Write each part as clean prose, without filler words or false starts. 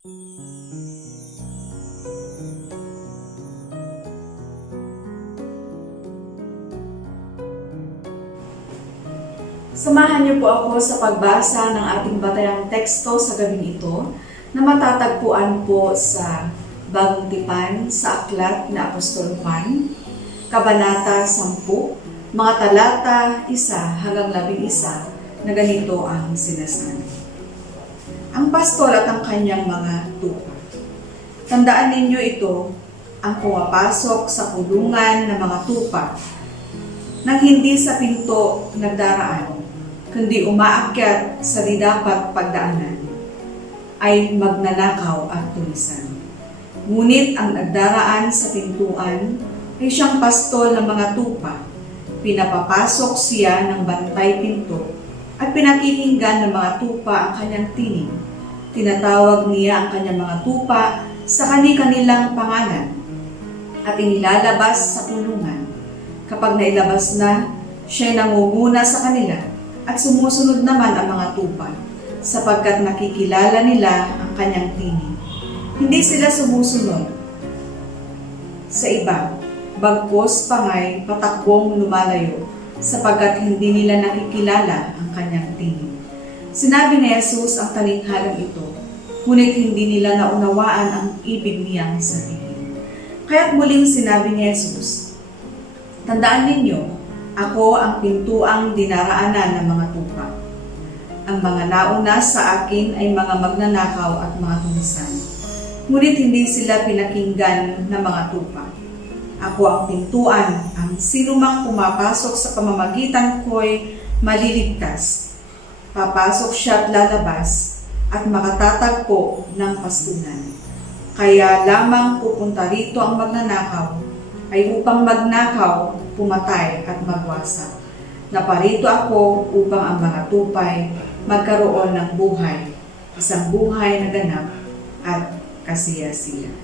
Samahan niyo po ako sa pagbasa ng ating batayang teksto sa gabing ito na matatagpuan po sa Bagong Tipan sa Aklat ni Apostol Juan, Kabanata 10, mga talata 1 hanggang 11 na ganito ang sinasabi. Ang pastol at ang kanyang mga tupa. Tandaan ninyo ito, ang pumapasok sa kulungan ng mga tupa nang hindi sa pinto nagdaraan, kundi umaakyat sa di dapat pagdaanan, ay magnanakaw at tulisan. Ngunit ang nagdaraan sa pintuan ay siyang pastol ng mga tupa. Pinapapasok siya ng bantay pinto at pinakikinggan ng mga tupa ang kanyang tinig. Tinatawag niya ang kanyang mga tupa sa kani-kanilang pangalan at inilalabas sa kulungan. Kapag nailabas na, siya'y nangunguna sa kanila at sumusunod naman ang mga tupa, sapagkat nakikilala nila ang kanyang tinig. Hindi sila sumusunod sa iba, bagkus pangay patakbong lumalayo, sapagkat hindi nila nakikilala ang kanyang tinig. Sinabi ni Jesus ang talinghagang ito, ngunit hindi nila naunawaan ang ibig niyang sabihin. Kaya't muling sinabi ni Jesus, tandaan ninyo, ako ang pintuang dinaraanan ng mga tupa. Ang mga nauna sa akin ay mga magnanakaw at mga tulisan. Ngunit hindi sila pinakinggan ng mga tupa. Ako ang pintuan, ang sinumang pumapasok sa pamamagitan ko'y maliligtas. Papasok siya at lalabas at makatatagpo ng pastulan. Kaya lamang pupunta rito ang magnanakaw ay upang magnakaw, pumatay at magwasak. Naparito ako upang ang mga tupay magkaroon ng buhay, isang buhay na ganap at kasiya-siya.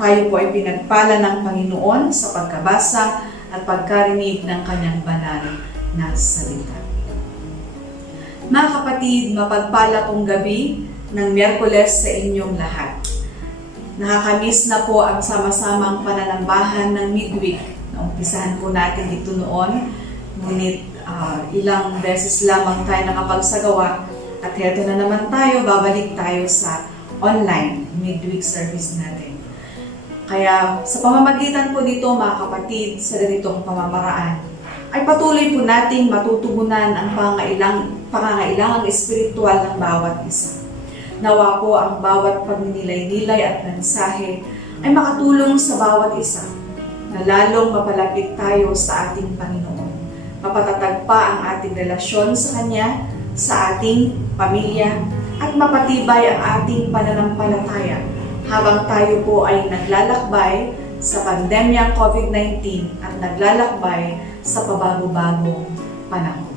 Tayo po ay pinagpala ng Panginoon sa pagkabasa at pagkarinig ng kanyang banal na salita. Mga kapatid, mapagpala pong gabi ng Miyerkules sa inyong lahat. Nakakamiss na po ang sama-samang pananambahan ng midweek. Naumpisahan po natin dito noon, ngunit ilang beses lamang tayo nakapagsagawa at heto na naman tayo, babalik tayo sa online midweek service natin. Kaya sa pamamagitan po dito mga kapatid, sa ganitong pamamaraan, ay patuloy po nating matutugunan ang pangangailangang espiritual ng bawat isa. Nawa po ang bawat pagninilay-nilay at mensahe ay makatulong sa bawat isa na lalong mapalapit tayo sa ating Panginoon. Mapatatag pa ang ating relasyon sa Kanya, sa ating pamilya, at mapatibay ang ating pananampalataya habang tayo po ay naglalakbay sa pandemyang COVID-19 at naglalakbay sa pabago-bagong panahon.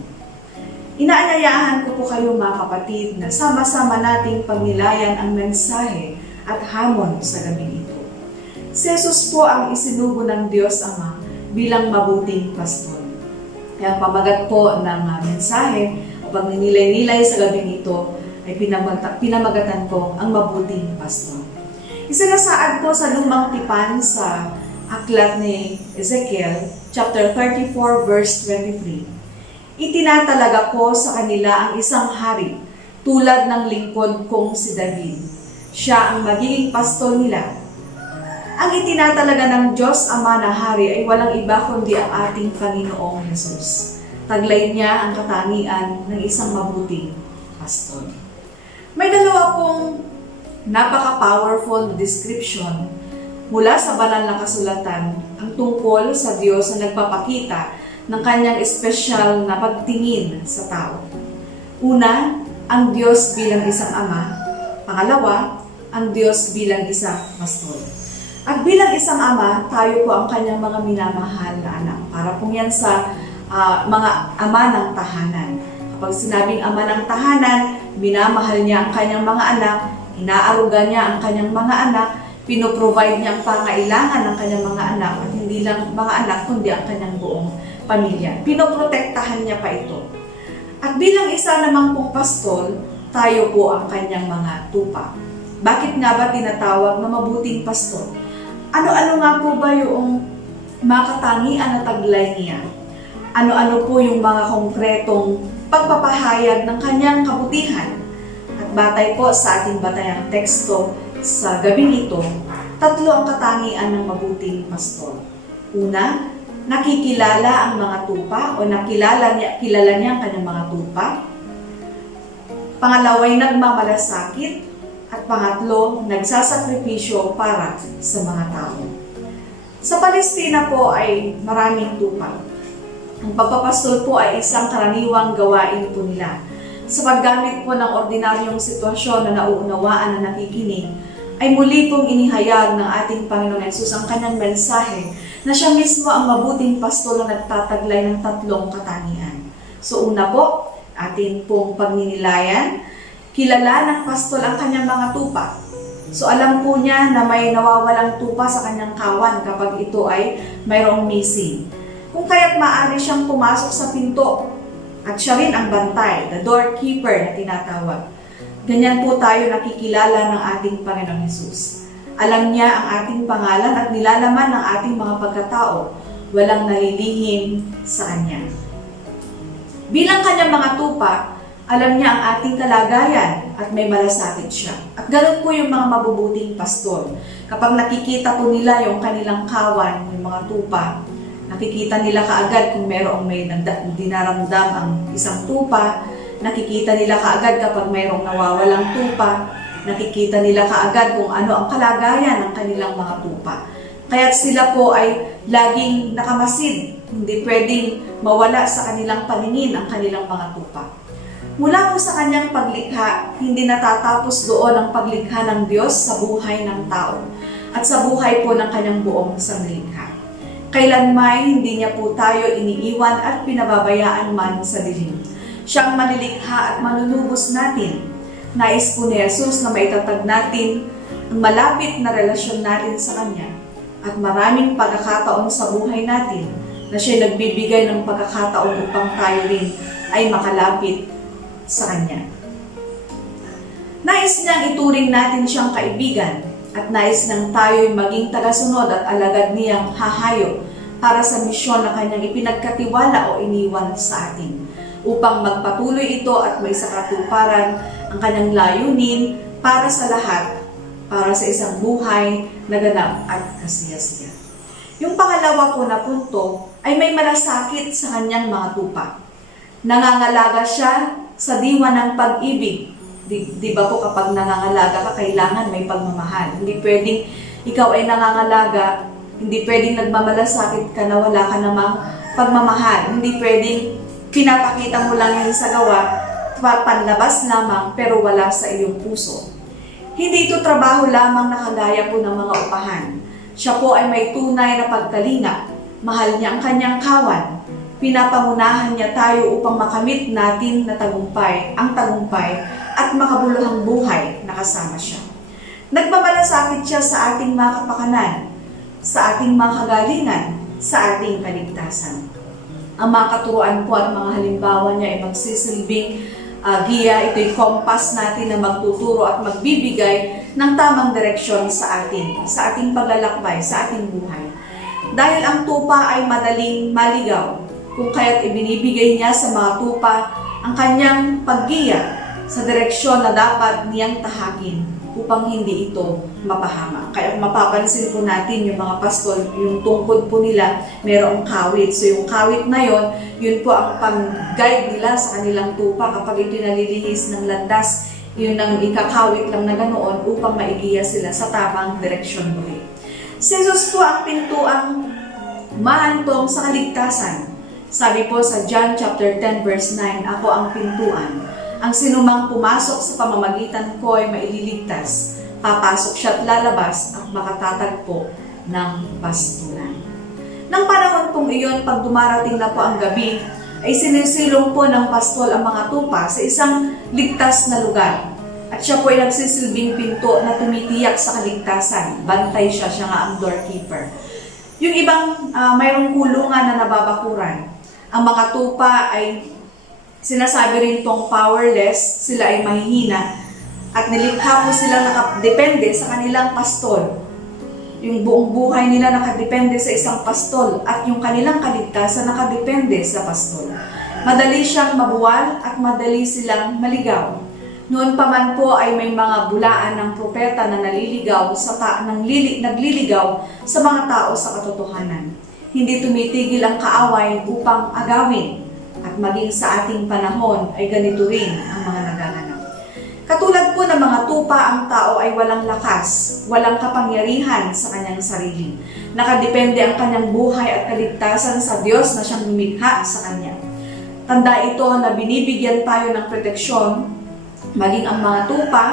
Inaanyayahan ko po kayo mga kapatid na sama-sama nating pagnilayan ang mensahe at hamon sa gabi ito. Si Jesus po ang isinugo ng Diyos Ama bilang mabuting pastol. Kaya ang pamagat po ng mensahe o pagninilay-nilay sa gabi ito ay pinamagatan ko ang mabuting pastol. Isinasaad po sa Lumang Tipan sa Aklat ni Ezekiel, chapter 34, verse 23. Itinatalaga ko sa kanila ang isang hari, tulad ng lingkod kong si David. Siya ang magiging pastol nila. Ang itinatalaga ng Diyos Ama na hari ay walang iba kundi ang ating Panginoong Jesus. Taglay niya ang katangian ng isang mabuting pastol. May dalawa pong napaka-powerful na description mula sa banal na kasulatan ang tungkol sa Diyos na nagpapakita ng kanyang espesyal na pagtingin sa tao. Una, ang Diyos bilang isang ama. Pangalawa, ang Diyos bilang isang pastol. At bilang isang ama, tayo po ang kanyang mga minamahal na anak. Para po yan sa mga ama ng tahanan. Kapag sinabing ama ng tahanan, minamahal niya ang kanyang mga anak, inaaruga niya ang kanyang mga anak, pinoprovide niya ang pangailangan ng kanyang mga anak, at hindi lang mga anak, kundi ang kanyang buong pamilya. Pinoprotektahan niya pa ito. At bilang isa namang pong pastol, tayo po ang kanyang mga tupa. Bakit nga ba tinatawag na mabuting pastor? Ano-ano nga po ba yung mga katangian na taglay niya? Ano-ano po yung mga konkretong pagpapahayag ng kanyang kabutihan? At batay po sa ating batayang teksto sa gabing ito, 3 ang katangian ng mabuting pastor. Una, nakikilala ang mga tupa o kilala niya ang kanyang mga tupa. Pangalawa ay nagmamalasakit. At pangatlo, nagsasakripisyo para sa mga tao. Sa Palestina po ay maraming tupa. Ang pagpapastol po ay isang karaniwang gawain po nila. Sa paggamit po ng ordinaryong sitwasyon na nauunawaan na nakikinig, ay muli pong inihayag ng ating Panginoon Hesus ang kanyang mensahe na siya mismo ang mabuting pastol na nagtataglay ng 3 katangian. So una po, atin pong pagninilayan, kilala ng pastol ang kanyang mga tupa. So alam po niya na may nawawalang tupa sa kanyang kawan kapag ito ay mayroong missing. Kung kaya't maaari siyang pumasok sa pinto at siya rin ang bantay, the doorkeeper na tinatawag. Ganyan po tayo nakikilala ng ating Panginoon Hesus. Alam niya ang ating pangalan at nilalaman ng ating mga pagkatao. Walang nalilihim sa Kanya. Bilang kanyang mga tupa, alam niya ang ating kalagayan at may malasakit siya. At ganoon po yung mga mabubuting pastor. Kapag nakikita po nila yung kanilang kawan, yung mga tupa, nakikita nila kaagad kung mayroong may dinaramdam ang isang tupa, nakikita nila kaagad kapag mayroong nawawalang tupa, nakikita nila kaagad kung ano ang kalagayan ng kanilang mga tupa. Kaya't sila po ay laging nakamasid, hindi pwedeng mawala sa kanilang paningin ang kanilang mga tupa. Mula po sa kanyang paglikha, hindi natatapos doon ang paglikha ng Diyos sa buhay ng tao at sa buhay po ng kanyang buong sanglikha. Kailanmay hindi niya po tayo iniiwan at pinababayaan man sa dilim. Siyang manilikha at manunubos natin. Nais po ni Jesus na maitatag natin ang malapit na relasyon natin sa Kanya at maraming pagkakataon sa buhay natin na siya nagbibigay ng pagkakataon upang tayo rin ay makalapit sa Kanya. Nais niyang ituring natin siyang kaibigan at nais nang tayo'y maging tagasunod at alagad niyang hahayo para sa misyon na Kanyang ipinagkatiwala o iniwan sa atin upang magpatuloy ito at may sakatuparan ang Kanyang layunin para sa lahat, para sa isang buhay na ganap at kasiyasiya. Yung pangalawa po na punto ay may malasakit sa Kanyang mga tupa. Nangangalaga siya sa diwa ng pag-ibig. Di ba po kapag nangangalaga ka, kailangan may pagmamahal. Hindi pwedeng ikaw ay nangangalaga, hindi pwedeng nagmamalasakit ka na wala ka namang pagmamahal. Hindi pwedeng pinapakita mo lang yun sa gawa, panlabas lamang pero wala sa iyong puso. Hindi ito trabaho lamang na kagaya po ng mga upahan. Siya po ay may tunay na pagkalinga. Mahal niya ang kanyang kawan. Pinapangunahan niya tayo upang makamit natin na ang tagumpay at makabuluhang buhay na kasama siya. Nagmamalasakit siya sa ating mga kapakanan, sa ating mga kagalingan, sa ating kaligtasan. Ang mga katuruan po at mga halimbawa niya ay magsisilbing giya, ito'y kompas natin na magtuturo at magbibigay ng tamang direksyon sa ating paglalakbay, sa ating buhay. Dahil ang tupa ay madaling maligaw, kung kaya't ibinibigay niya sa mga tupa ang kanyang paggiya sa direksyon na dapat niyang tahakin upang hindi ito mapahama. Kaya mapapansin po natin yung mga pastol, yung tungkod po nila, mayroong kawit. So yung kawit na yun po ang pang-guide nila sa kanilang tupa kapag ito nalilihis ng landas, yun ang ikakawit lang na ganoon upang maigiya sila sa tamang direksyon muli. Si Jesus po ang pintuang mahantong sa kaligtasan. Sabi po sa John chapter 10 verse 9, ako ang pintuan. Ang sinumang pumasok sa pamamagitan ko ay maililigtas. Papasok siya at lalabas at makatatagpo ng pastulan. Nang panahon pong iyon, pag dumarating na po ang gabi, ay sinisilong po ng pastol ang mga tupa sa isang ligtas na lugar. At siya po ay nagsisilbing pinto na tumitiyak sa kaligtasan. Bantay siya nga ang doorkeeper. Yung ibang mayroong kulungan na nababakuran. Ang mga tupa ay sinasabi rin tong powerless, sila ay mahihina. At nilikha po silang nakadepende sa kanilang pastol. Yung buong buhay nila nakadepende sa isang pastol at yung kanilang kaligtasan nakadepende sa pastol. Madali siyang mabuwal at madali silang maligaw. Noon pa man po ay may mga bulaan ng propeta na nagliligaw sa mga tao sa katotohanan. Hindi tumitigil ang kaaway upang agawin at maging sa ating panahon ay ganito rin ang mga nagaganap. Katulad po ng mga tupa, ang tao ay walang lakas, walang kapangyarihan sa kanyang sarili. Nakadepende ang kanyang buhay at kaligtasan sa Diyos na siyang lumikha sa kanya. Tanda ito na binibigyan tayo ng proteksyon, maging ang mga tupa,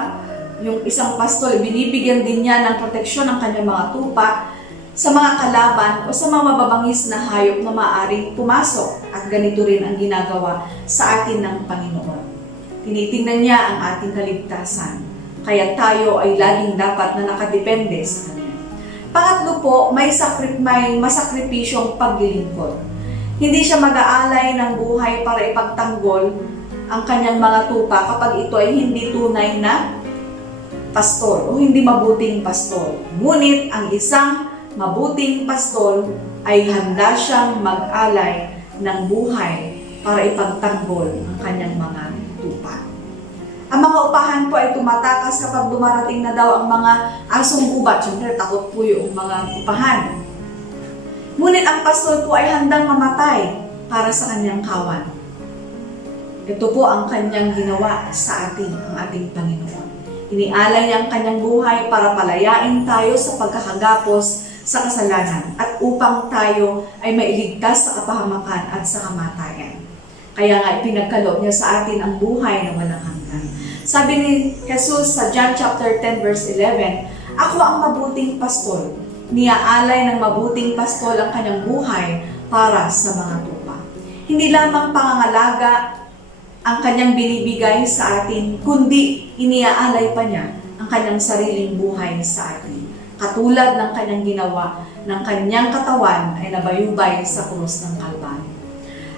yung isang pastol, binibigyan din niya ng proteksyon ang kanyang mga tupa sa mga kalaban o sa mga mababangis na hayop na maaaring pumasok. At ganito rin ang ginagawa sa atin ng Panginoon. Tinitingnan niya ang ating kaligtasan, kaya tayo ay laging dapat na nakadepende sa Kanya. Pangatlo po, may masakripisyong paglilingkod. Hindi siya mag-aalay ng buhay para ipagtanggol ang kanyang mga tupa kapag ito ay hindi tunay na pastol o hindi mabuting pastol. Ngunit ang isang mabuting pastol ay handa siyang mag-alay ng buhay para ipagtanggol ang kanyang mga tupa. Ang mga upahan po ay tumatakas kapag dumarating na daw ang mga asong gubat. Siyempre, takot po yung mga upahan. Ngunit ang pastol po ay handang mamatay para sa kanyang kawan. Ito po ang kanyang ginawa sa atin, ang ating Panginoon. Inialay niya ang kanyang buhay para palayain tayo sa pagkakagapos sa kasalanan at upang tayo ay mailigtas sa kapahamakan at sa kamatayan. Kaya nga ipinagkaloob niya sa atin ang buhay na walang hanggan. Sabi ni Jesus sa John chapter 10 verse 11, "Ako ang mabuting pastol. Niaalay ng mabuting pastol ang kanyang buhay para sa mga tupa." Hindi lamang pangangalaga ang kanyang binibigay sa atin, kundi iniaalay pa niya ang kanyang sariling buhay sa atin. Katulad ng kanyang ginawa ng kanyang katawan ay nabayubay sa krus ng Kalbaryo.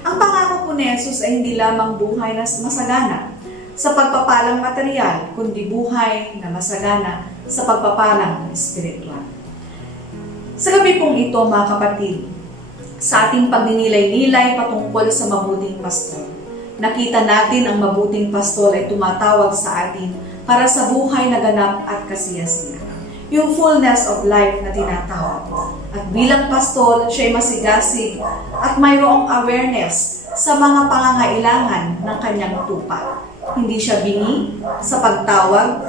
Ang pangako po ni Jesus ay hindi lamang buhay na masagana sa pagpapalang material, kundi buhay na masagana sa pagpapalang espiritual. Sa gabi pong ito, mga kapatid, sa ating pagninilay-nilay patungkol sa mabuting pastol, nakita natin ang mabuting pastol ay tumatawag sa atin para sa buhay na ganap at kasiyasiya. Yung fullness of life na tinatawag. At bilang pastol, siya ay masigasig at mayroong awareness sa mga pangangailangan ng kanyang tupa. Hindi siya bingi sa pagtawag,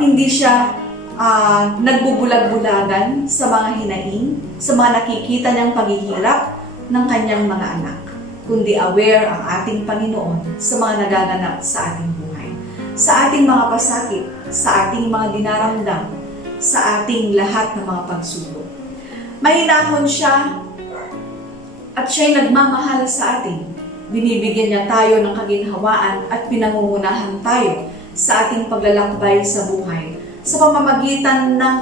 hindi siya nagbubulag-bulagan sa mga hinaing, sa mga nakikita niyang paghihirap ng kanyang mga anak, kundi aware ang ating Panginoon sa mga nagaganap sa ating buhay, sa ating mga pasakit, sa ating mga dinaramdam, sa ating lahat ng mga pagsubok. Mahinahon siya at siya'y nagmamahal sa atin. Binibigyan niya tayo ng kaginhawaan at pinangungunahan tayo sa ating paglalakbay sa buhay sa pamamagitan ng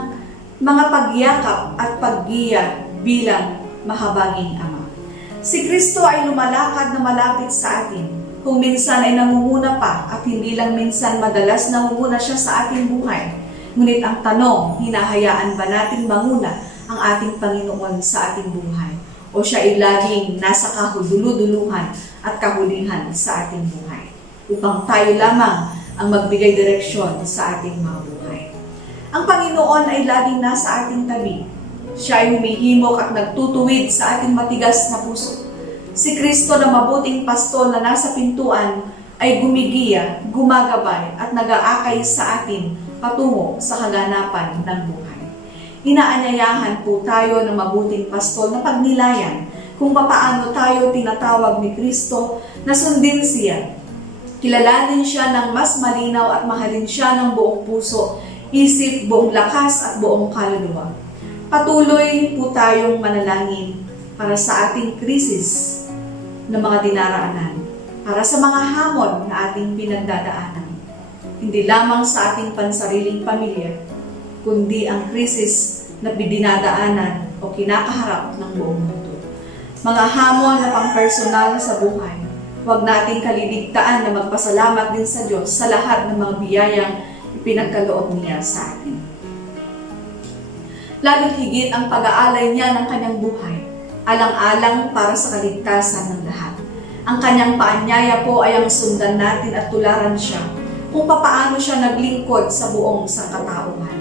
mga pagyakap at paggiya bilang mahabaging Ama. Si Kristo ay lumalakad na malapit sa atin. Kung minsan ay nangunguna pa at hindi lang minsan, madalas nangunguna siya sa ating buhay. Ngunit ang tanong, hinahayaan ba natin manguna ang ating Panginoon sa ating buhay? O siya ay laging nasa kahudulu-duluhan at kahulihan sa ating buhay upang tayo lamang ang magbigay direksyon sa ating mga buhay? Ang Panginoon ay laging nasa ating tabi. Siya ay humihimok at nagtutuwid sa ating matigas na puso. Si Kristo na mabuting pastol na nasa pintuan ay gumigiya, gumagabay at nag-aakay sa atin patungo sa kaganapan ng buhay. Inaanyayahan po tayo ng mabuting pastol na pagnilayan kung papaano tayo tinatawag ni Kristo na sundin siya. Kilalanin siya ng mas malinaw at mahalin siya ng buong puso, isip, buong lakas at buong kaluluwa. Patuloy po tayong manalangin para sa ating krisis na mga dinaraanan, para sa mga hamon na ating pinagdadaanan. Hindi lamang sa ating pansariling pamilya, kundi ang krisis na dinadaanan o kinakaharap ng buong mundo. Mga hamon na pang-personal sa buhay, huwag nating kaliligtaan na magpasalamat din sa Diyos sa lahat ng mga biyayang pinagkaloob niya sa atin. Lalo't higit ang pag-aalay niya ng kanyang buhay, alang-alang para sa kaligtasan ng lahat. Ang kanyang paanyaya po ay ang sundan natin at tularan siya kung papaano siya naglingkod sa buong sangkatauhan.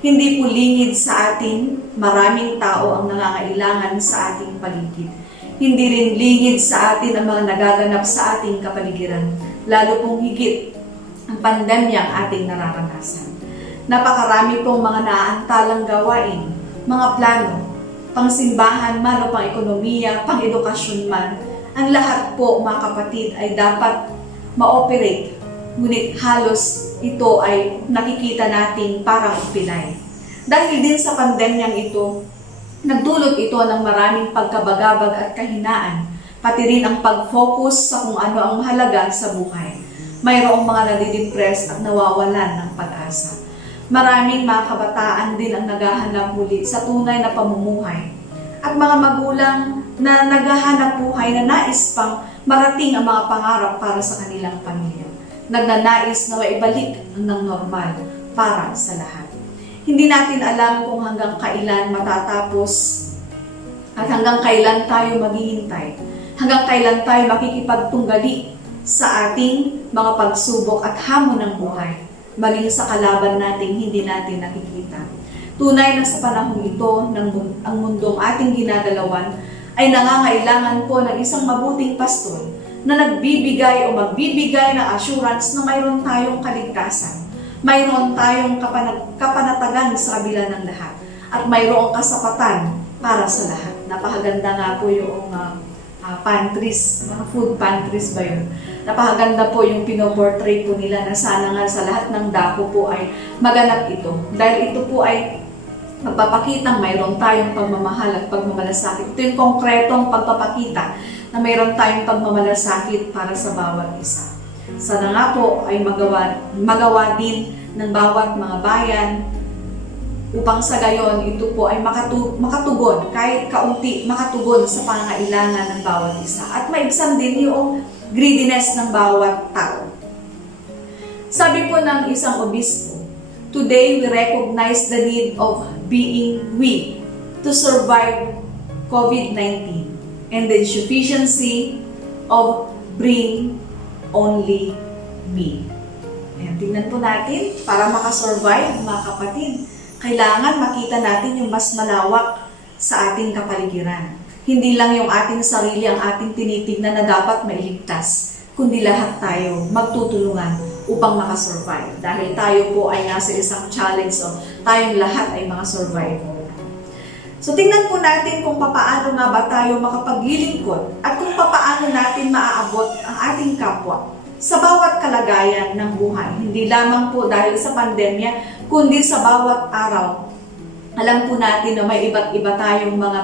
Hindi po lingid sa atin, maraming tao ang nangangailangan sa ating paligid. Hindi rin lingid sa atin ang mga nagaganap sa ating kapaligiran, lalo pong higit ang pandemyang ating nararanasan. Napakarami pong mga naaantalang gawain, mga plano, pangsimbahan man o pang-ekonomiya, pang-edukasyon man, ang lahat po mga kapatid ay dapat ma-operate, ngunit halos ito ay nakikita nating parang pilay. Dahil din sa pandemyang ito, nagdulot ito ng maraming pagkabagabag at kahinaan, pati rin ang pag-focus sa kung ano ang mahalaga sa buhay. Mayroong mga nadidepress at nawawalan ng pag-asa. Maraming mga kabataan din ang naghahanap muli sa tunay na pamumuhay. At mga magulang na naghahanap buhay na nais pang marating ang mga pangarap para sa kanilang pamilya. Nagnanais na maibalik ang normal para sa lahat. Hindi natin alam kung hanggang kailan matatapos at hanggang kailan tayo maghihintay. Hanggang kailan tayo makikipagtunggali sa ating mga pagsubok at hamon ng buhay, maging sa kalaban nating hindi natin nakikita. Tunay na sa panahon ito, ang mundong ating ginagalawan ay nangangailangan po ng isang mabuting pastol na nagbibigay o magbibigay ng assurance na mayroon tayong kaligtasan, mayroon tayong kapanatagan sa kabila ng lahat, at mayroong kasapatan para sa lahat. Napakaganda nga po yung pantries, mga food pantries ba yun? Napakaganda po yung pinoportray po nila na sana nga sa lahat ng dako po ay maganap ito. Dahil ito po ay magpapakitang mayroon tayong pagmamahal at pagmamalasakit. Ito yung konkretong pagpapakita na mayroon tayong pagmamalasakit para sa bawat isa. Sana nga po ay magawa din ng bawat mga bayan upang sa gayon ito po ay makatugon, kahit kaunti makatugon sa pangangailangan ng bawat isa. At maibsan din yung greediness ng bawat tao. Sabi po ng isang obispo, today we recognize the need of being we to survive COVID-19 and the insufficiency of bring only me. Ayan, tingnan po natin, para makasurvive mga kapatid, kailangan makita natin yung mas malawak sa ating kapaligiran. Hindi lang yung ating sarili ang ating tinitignan na dapat mailigtas, kundi lahat tayo magtutulungan upang makasurvive. Dahil tayo po ay nasa isang challenge, so tayong lahat ay mga survivor. So tingnan po natin kung papaano nga ba tayo makapaglilingkod at kung papaano natin maaabot ang ating kapwa sa bawat kalagayan ng buhay. Hindi lamang po dahil sa pandemya, kundi sa bawat araw. Alam po natin na may iba't iba tayong mga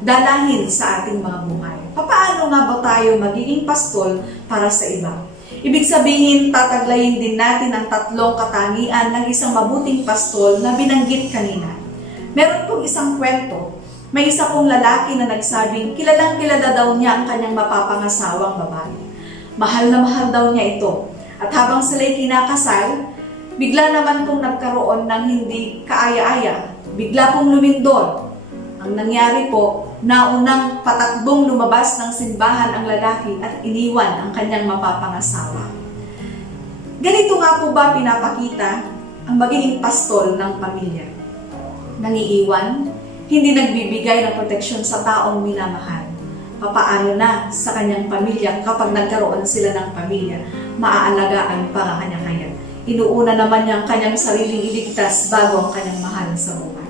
dalahin sa ating mga buhay. Paano nga ba tayo magiging pastol para sa iba? Ibig sabihin, tataglayin din natin ang tatlong katangian ng isang mabuting pastol na binanggit kanina. Meron pong isang kwento. May isa pong lalaki na nagsabing kilalang-kilala daw niya ang kanyang mapapangasawang babae. Mahal na mahal daw niya ito. At habang sila'y kinakasal, bigla naman pong nagkaroon ng hindi kaaya-aya. Bigla pong lumindol. Ang nangyari po, naunang patakbong lumabas ng simbahan ang lalaki at iniwan ang kanyang mapapangasawa. Ganito nga po ba pinapakita ang magiging pastol ng pamilya? Nangiiwan, hindi nagbibigay ng proteksyon sa taong minamahal. Papaano na sa kanyang pamilya kapag nagkaroon sila ng pamilya, maaalagaan pa ang kanyang kaya. Inuuna naman niya ang kanyang sariling iligtas bago ang kanyang mahal sa buhay.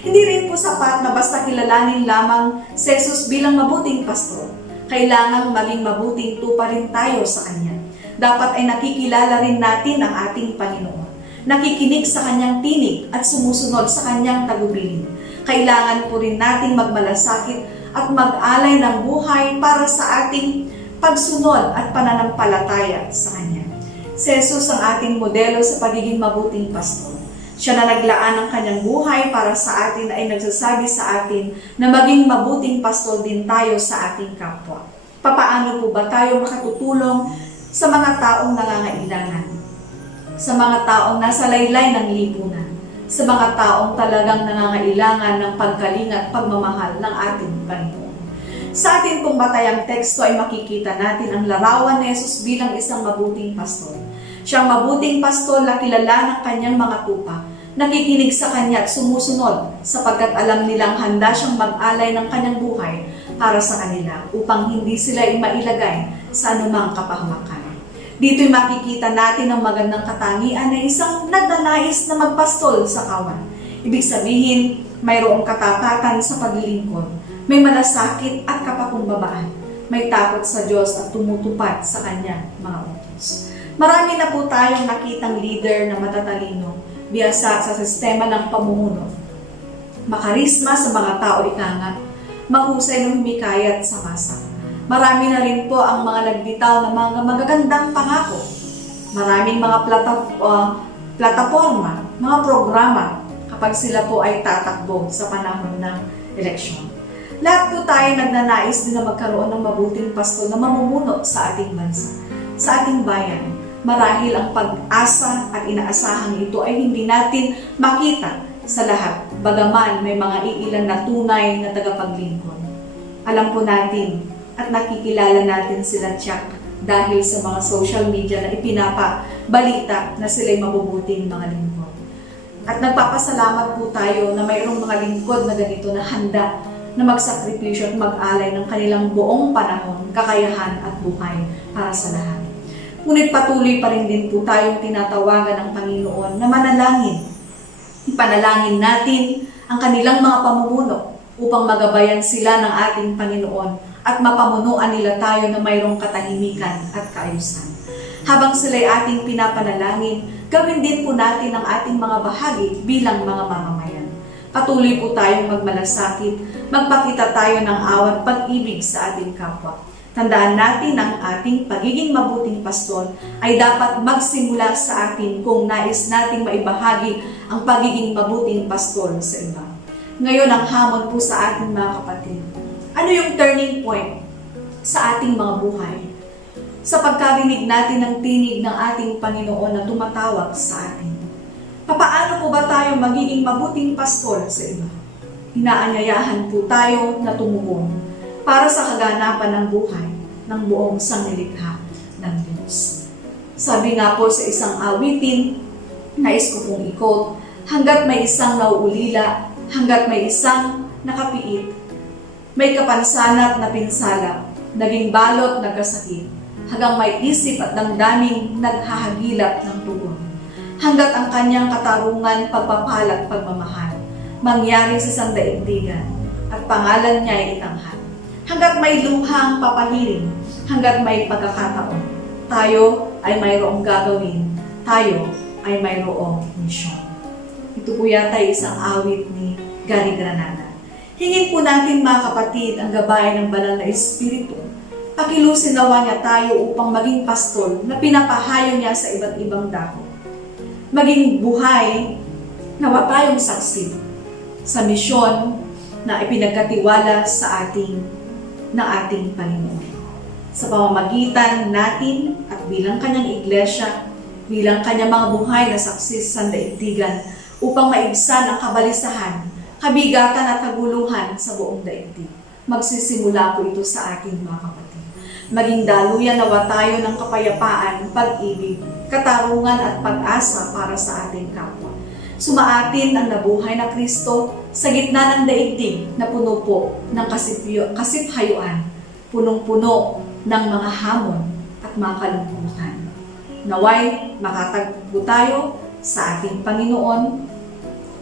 Hindi rin po sapat na basta kilalanin lamang si Jesus bilang mabuting pastor. Kailangang maging mabuting tupa rin tayo sa Kanya. Dapat ay nakikilala rin natin ang ating Panginoon. Nakikinig sa Kanyang tinig at sumusunod sa Kanyang tagubilin. Kailangan po rin nating magmalasakit at mag-alay ng buhay para sa ating pagsunod at pananampalataya sa Kanya. Si Jesus ang ating modelo sa pagiging mabuting pastor. Siya na naglaan ng kanyang buhay para sa atin ay nagsasabi sa atin na maging mabuting pastol din tayo sa ating kapwa. Papaano po ba tayo makatutulong sa mga taong nangangailangan? sa mga taong nasa laylay ng lipunan, sa mga taong talagang nangangailangan ng pagkalinga at pagmamahal ng ating Panginoon. Sa ating pong batayang teksto ay makikita natin ang larawan ni Jesus bilang isang mabuting pastor. Siyang mabuting pastor na kilala ng kanyang mga tupa, nakikinig sa kanya at sumusunod sapagkat alam nilang handa siyang mag-alay ng kanyang buhay para sa kanila upang hindi sila mailagay sa anumang kapahamakan. Dito'y makikita natin ang magandang katangian na isang nagnanais na magpastol sa kawan. Ibig sabihin, mayroong katapatan sa paglilingkod, may malasakit at kapakumbabaan, may takot sa Diyos at tumutupad sa kanyang mga utos. Marami na po tayong nakitang leader na matatalino, biyasa sa sistema ng pamumuno, makarisma sa mga tao ikanga, mahusay ng humikayat sa masa. Marami na rin po ang mga nagbitaw ng mga magagandang pangako. Maraming mga plataforma, mga programa kapag sila po ay tatakbo sa panahon ng eleksyon. Lahat po tayo nagnanais din na magkaroon ng mabuting pastol na mamumuno sa ating bansa, sa ating bayan. Marahil ang pag-asa at inaasahang ito ay hindi natin makita sa lahat, bagaman may mga iilan na tunay na tagapaglingkod. Alam po natin at nakikilala natin sila tiyak dahil sa mga social media na ipinapabalita na sila'y mabubuting mga lingkod. At nagpapasalamat po tayo na mayroong mga lingkod na ganito na handa na magsakripisyo at mag-alay ng kanilang buong panahon, kakayahan at buhay para sa lahat. Ngunit patuloy pa rin din po tayong tinatawagan ng Panginoon na manalangin. Ipanalangin natin ang kanilang mga pamumuno upang magabayan sila ng ating Panginoon at mapamunuan nila tayo na mayroong katahimikan at kaayusan. Habang sila'y ating pinapanalangin, gawin din po natin ang ating mga bahagi bilang mga mamamayan. Patuloy po tayong magmalasakit, magpakita tayo ng awat pag-ibig sa ating kapwa. Tandaan natin ang ating pagiging mabuting pastor ay dapat magsimula sa atin kung nais nating maibahagi ang pagiging mabuting pastor sa iba. Ngayon ang hamon po sa ating mga kapatid. Ano yung turning point sa ating mga buhay? Sa pagkarinig natin ng tinig ng ating Panginoon na tumatawag sa atin. Papaano po ba tayo magiging mabuting pastor sa iba? Inaanyayahan po tayo na tumugon para sa kaganapan ng buhay ng buong sanglilikha ng Diyos. Sabi nga po sa isang awitin, nais ko pong i-quote, hanggat may isang nauulila, hanggat may isang nakapiit, may kapansanat na pinsala, naging balot nagkasakit, hanggang may isip at damdaming naghahagilap ng tugon. Hanggat ang kanyang katarungan, pagpapalat, pagmamahal, mangyari sa sandaigdigan, at pangalan niya ay itanghal. Hanggat may luhang papahiring, hanggat may pagkakataon, tayo ay mayroong gagawin, tayo ay mayroong misyon. Ito po yata ay isang awit ni Gary Granada. Hingin po natin mga kapatid ang gabay ng banal na Espiritu. Pakilusin nawa niya tayo upang maging pastol na pinapahayo niya sa iba't ibang dako. Maging buhay nawa tayong saksi sa misyon na ipinagkatiwala sa ating Panginoon. Sa pamamagitan natin at bilang kanyang iglesia, bilang kanyang mga buhay na saksi sa daigdigan upang maibsan ang kabalisahan, kabigatan at kaguluhan sa buong daigdig. Magsisimula po ito sa ating mga kapatid. Maging daluyan nawa tayo ng kapayapaan, pag-ibig, katarungan at pag-asa para sa ating kapwa. Sumaatin ang nabuhay na Kristo sa gitna ng daigdig na puno po ng kasiphayuan, punong-puno ng mga hamon at mga kalungkutan. Naway makatagpo tayo sa ating Panginoon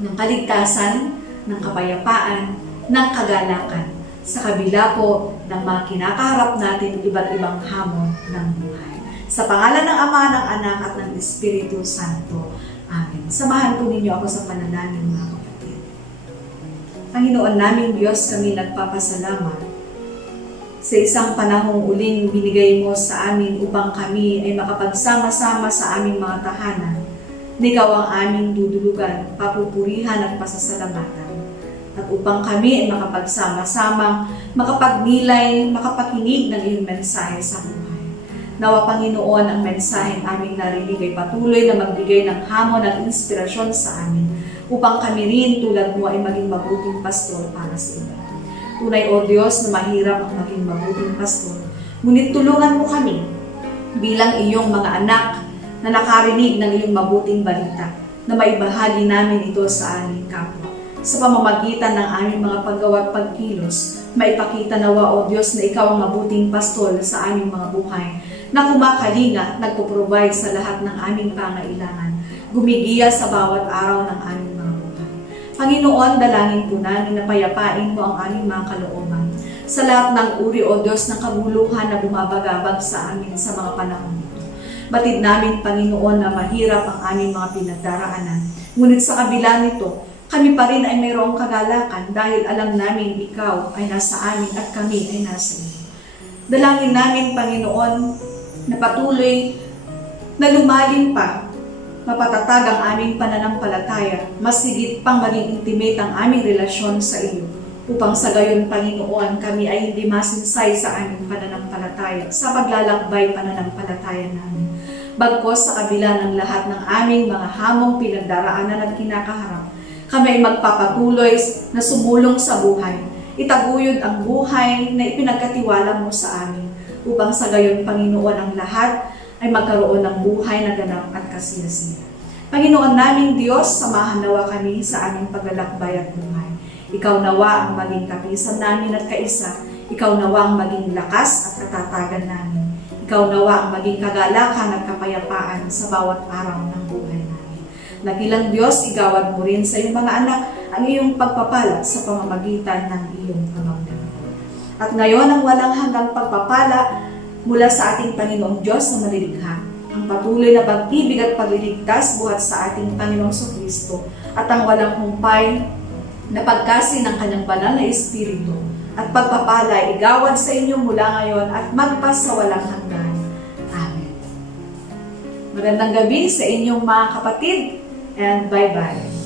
ng kaligtasan, ng kapayapaan, ng kagalakan, sa kabila po ng mga kinakaharap natin iba't ibang hamon ng buhay. Sa pangalan ng Ama, ng Anak, at ng Espiritu Santo. Amen. Samahan po ninyo ako sa panalangin mga kapatid. Panginoon naming Diyos, kami nagpapasalamat sa isang panahong uling binigay mo sa amin upang kami ay makapagsama-sama sa aming mga tahanan. Ikaw ang aming dudulugan, papupurihan at pasasalamatan. At upang kami ay makapagsama-samang, makapagnilay, makapakinig ng iyong mensahe sa buhay. Nawa Panginoon, ang mensaheng aming narinig ay patuloy na magbigay ng hamon at inspirasyon sa amin upang kami rin tulad mo ay maging mabuting pastor para sa iba. Tunay o Diyos na mahirap ang maging mabuting pastor, ngunit tulungan mo kami bilang iyong mga anak na nakarinig ng iyong mabuting balita na maibahagi namin ito sa aming kapwa. Sa pamamagitan ng aming mga paggawa at pagkilos, maipakita nawa o Diyos na ikaw ang mabuting pastol sa aming mga buhay, na kumakalinga, nagpo-provide sa lahat ng aming pangailangan, gumigiya sa bawat araw ng aming mga buhay. Panginoon, dalangin po namin na payapain mo ang aming mga kalooban sa lahat ng uri o Diyos ng kabuluhan na bumabagabag sa amin sa mga panahon ito. Batid namin, Panginoon, na mahirap ang aming mga pinagdaraanan, ngunit sa kabila nito, kami pa rin ay mayroong kagalakan dahil alam namin ikaw ay nasa amin at kami ay nasa iyo. Dalangin namin, Panginoon, na patuloy na lumalim pa, mapatatag ang aming pananampalataya, mas higit pang maging intimate ang aming relasyon sa iyo, upang sa gayon, Panginoon, kami ay hindi masinsay sa aming pananampalataya, sa paglalakbay pananampalataya namin. Bagkos sa kabila ng lahat ng aming mga hamong pinagdaraanan at kinakaharap, kami ay magpapatuloy na sumulong sa buhay, itaguyod ang buhay na ipinagkatiwala mo sa amin, upang sa gayon, Panginoon, ang lahat ay magkaroon ng buhay na ganap at kasiyasiya. Panginoon naming Diyos, samahan nawa kami sa aming paglalakbay at buhay. Ikaw nawa ang maging kapisan namin at kaisa. Ikaw nawa ang maging lakas at katatagan namin. Ikaw nawa ang maging kagalakan at kapayapaan sa bawat araw ng buhay namin. Nakilang Diyos, igawad mo rin sa iyong mga anak ang iyong pagpapala sa pamamagitan ng iyong pamamagitan. At ngayon, ang walang hanggang pagpapala mula sa ating Panginoong Diyos na malilikha, ang patuloy na pag-ibig at pagliligtas buhat sa ating Panginoong Kristo, at ang walang humpay na pagkasi ng kanyang banal na Espiritu at pagpapala igawad sa inyo mula ngayon at magpas sa walang hanggan. Amen. Magandang gabi sa inyong mga kapatid, and bye-bye.